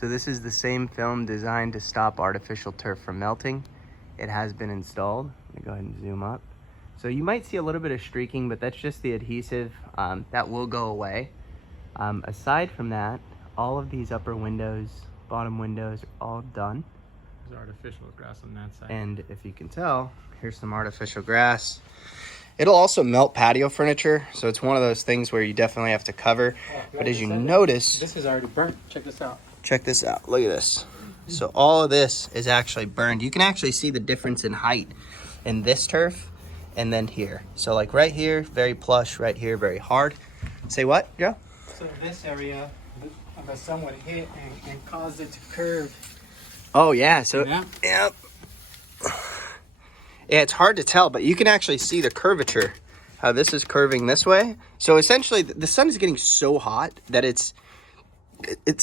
So this is the same film designed to stop artificial turf from melting. It has been installed. Let me go ahead and zoom up. So you might see a little bit of streaking, but that's just the adhesive. That will go away. Aside from that, all of these upper windows, bottom windows are all done. There's artificial grass on that side. And if you can tell, here's some artificial grass. It'll also melt patio furniture, so it's one of those things where you definitely have to cover. But as you notice, this is already burnt. Check this out. Check this out. Look at this. So all of this is actually burned. You can actually see the difference in height in this turf and then here. So like right here, very plush. Right here, very hard. Say what, Joe? So this area, the sun would hit and cause it to curve. Oh yeah. So yeah. Yep. Yeah, it's hard to tell, but you can actually see the curvature, how this is curving this way. So essentially, the sun is getting so hot that it's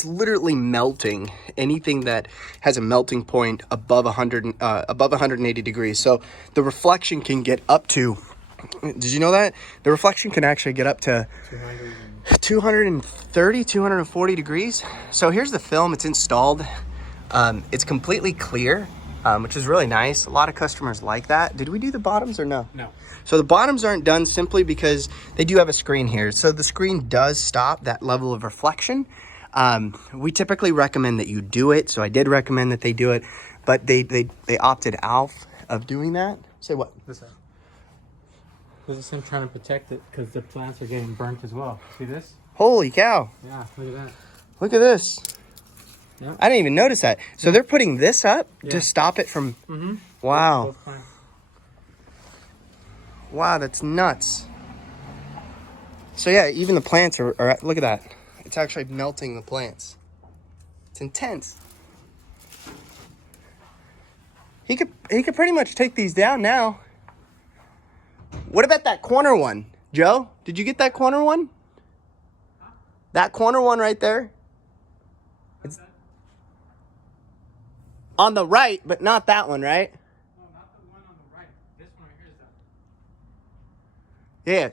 literally melting anything that has a melting point above 180 degrees. So the reflection can get up to, did you know that? The reflection can actually get up to 230, 240 degrees. So here's the film. It's installed. It's completely clear. Which is really nice. A lot of customers like that. Did we do the bottoms or no? No. So the bottoms aren't done simply because they do have a screen here. So the screen does stop that level of reflection. We typically recommend that you do it. So I did recommend that they do it, but they opted out of doing that. Say what? This side. This is him trying to protect it because the plants are getting burnt as well. See this? Holy cow. Yeah, look at that. Look at this. Yep. I didn't even notice that. So they're putting this up to stop it from... Wow. Wow, that's nuts. So yeah, even the plants are... Look at that. It's actually melting the plants. It's intense. He could pretty much take these down now. What about that corner one? Joe, did you get that corner one? That corner one right there? It's on the right, but not that one, right? No, not the one on the right. This one right here is done. Yeah,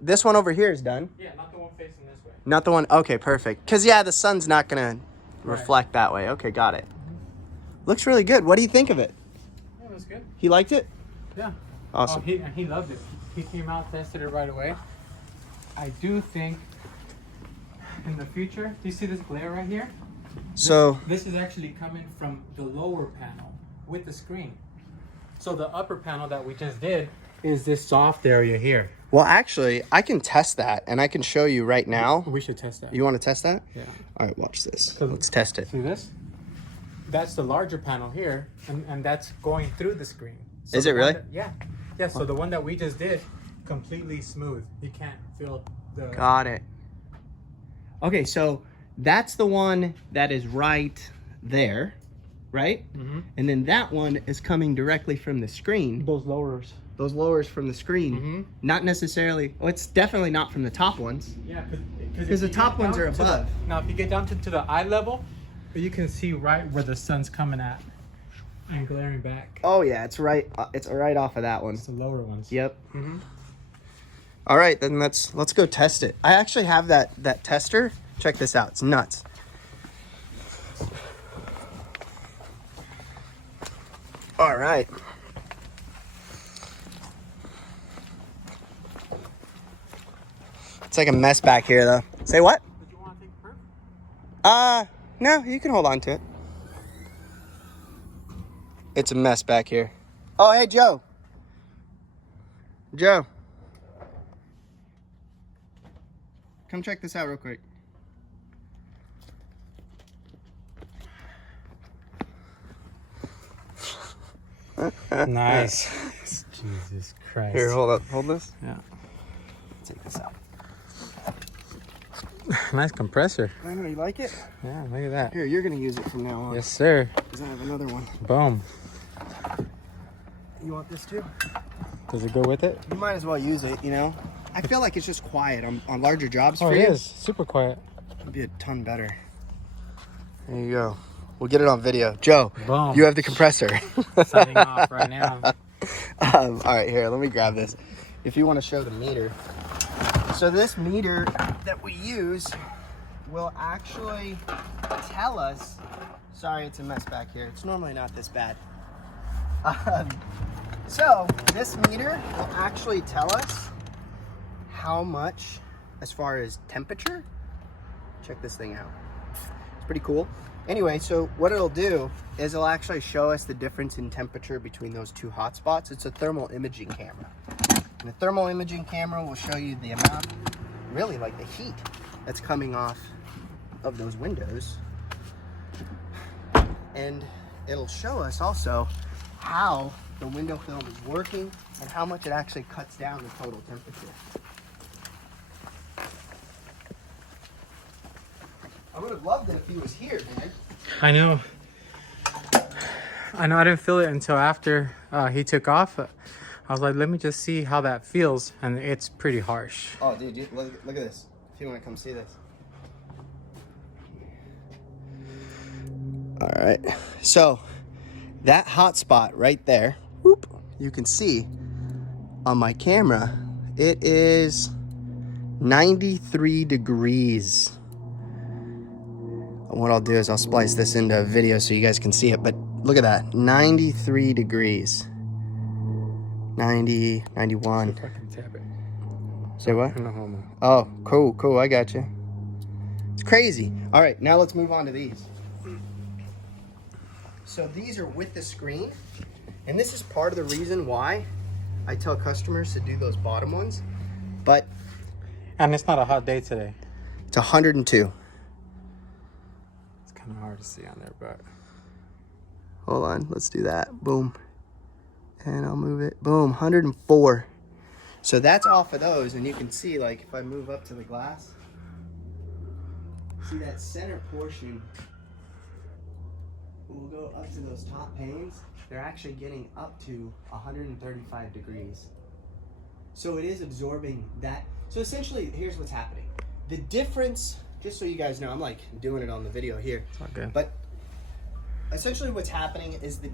this one over here is done. Yeah, not the one facing this way. Not the one, okay, perfect. Because, yeah, the sun's not going to reflect that way. Okay, got it. Looks really good. What do you think of it? Yeah, it was good. He liked it? Yeah. Awesome. Oh, he loved it. He came out, tested it right away. I do think in the future, do you see this glare right here? This is actually coming from the lower panel with the screen. So the upper panel that we just did is this soft area here. Well, actually, I can test that, and I can show you right now. We should test that. You want to test that? Yeah. All right, watch this. Let's test it. See this? That's the larger panel here, and that's going through the screen. So is it really? Yeah. Yeah, so the one that we just did, completely smooth. You can't feel the... Got it. Okay, so that's the one that is right there, right? And then that one is coming directly from the screen. Those lowers. Those lowers from the screen. Not necessarily, well, it's definitely not from the top ones. Yeah, because the top ones are above. Now, if you get down to the eye level, you can see right where the sun's coming at and glaring back. Oh yeah, it's right off of that one. It's the lower ones. Yep. All right, then let's go test it. I actually have that tester. Check this out. It's nuts. All right. It's like a mess back here, though. Say what? Did you want to take a perk? No, you can hold on to it. It's a mess back here. Oh, hey, Joe. Joe. Come check this out real quick. Nice. Jesus Christ. Here, hold this. Yeah. Take this out. Nice compressor. I know, you like it? Yeah, look at that. Here, you're gonna use it from now on. Yes, sir. Because I have another one. Boom. You want this too? Does it go with it? You might as well use it, you know? I feel like it's just quiet on larger jobs Oh, for it you. is. Super quiet. It'd be a ton better. There you go. We'll get it on video. Joe, Boom. you have the compressor. Signing off right now. All right, here, let me grab this. If you want to show the meter. So this meter that we use will actually tell us, sorry, it's a mess back here. It's normally not this bad. So this meter will actually tell us how much, as far as temperature. Check this thing out. It's pretty cool. Anyway, so what it'll do is it'll actually show us the difference in temperature between those two hotspots. It's a thermal imaging camera. And the thermal imaging camera will show you the amount, really like the heat that's coming off of those windows. And it'll show us also how the window film is working and how much it actually cuts down the total temperature. I would have loved it if he was here, man. I know. I didn't feel it until after he took off. I was like, let me just see how that feels, and it's pretty harsh. Oh, dude, look at this. If you want to come see this. All right. So that hot spot right there, whoop, you can see on my camera, it is 93 degrees. What I'll do is I'll splice this into a video so you guys can see it, but look at that, 93 degrees. 90, 91. See if I can tap it. Say what? In the home. Oh, cool, I got you. It's crazy. All right, now let's move on to these. So these are with the screen, and this is part of the reason why I tell customers to do those bottom ones, but... And it's not a hot day today. It's 102. It's kind of hard to see on there, but... Hold on, let's do that. Boom. And I'll move it. Boom, 104. So that's off of those, and you can see, like, if I move up to the glass, see that center portion will go up to those top panes. They're actually getting up to 135 degrees. So it is absorbing that. So essentially, here's what's happening. The difference, just so you guys know, I'm like doing it on the video here. It's not good. But essentially what's happening is the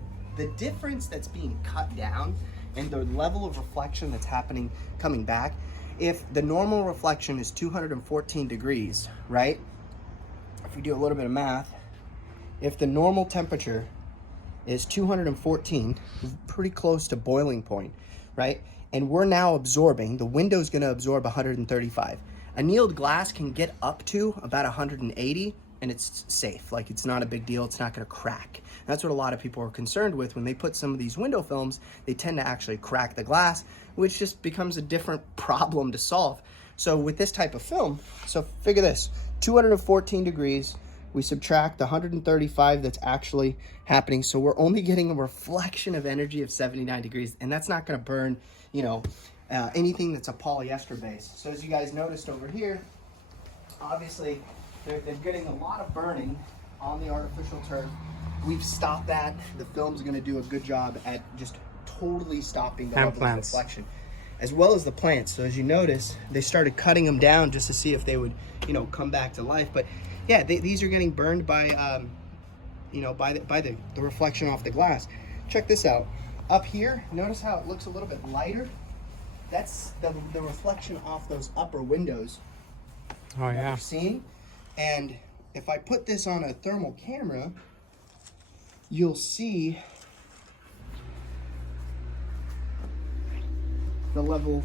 difference that's being cut down and the level of reflection that's happening coming back. If the normal reflection is 214 degrees, right? If we do a little bit of math, if the normal temperature is 214, pretty close to boiling point, right? And we're now absorbing, the window's gonna absorb 135. Annealed glass can get up to about 180, and it's safe. Like, it's not a big deal, it's not gonna crack. That's what a lot of people are concerned with when they put some of these window films. They tend to actually crack the glass, which just becomes a different problem to solve. So with this type of film, so figure this, 214 degrees, we subtract the 135 that's actually happening, so we're only getting a reflection of energy of 79 degrees, and that's not gonna burn, you know, anything that's a polyester base. So as you guys noticed over here, obviously they're getting a lot of burning on the artificial turf. We've stopped that. The film's gonna do a good job at just totally stopping the level of reflection, as well as the plants. So as you notice, they started cutting them down just to see if they would, you know, come back to life. But yeah, these are getting burned by, you know, by the reflection off the glass. Check this out. Up here, notice how it looks a little bit lighter? That's the reflection off those upper windows. Oh yeah. You're seeing? And if I put this on a thermal camera, you'll see the level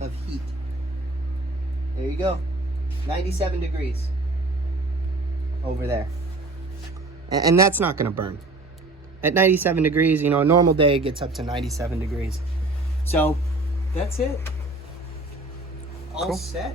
of heat. There you go. 97 degrees over there. And that's not gonna burn. At 97 degrees, you know, a normal day gets up to 97 degrees. So that's it. All cool. set.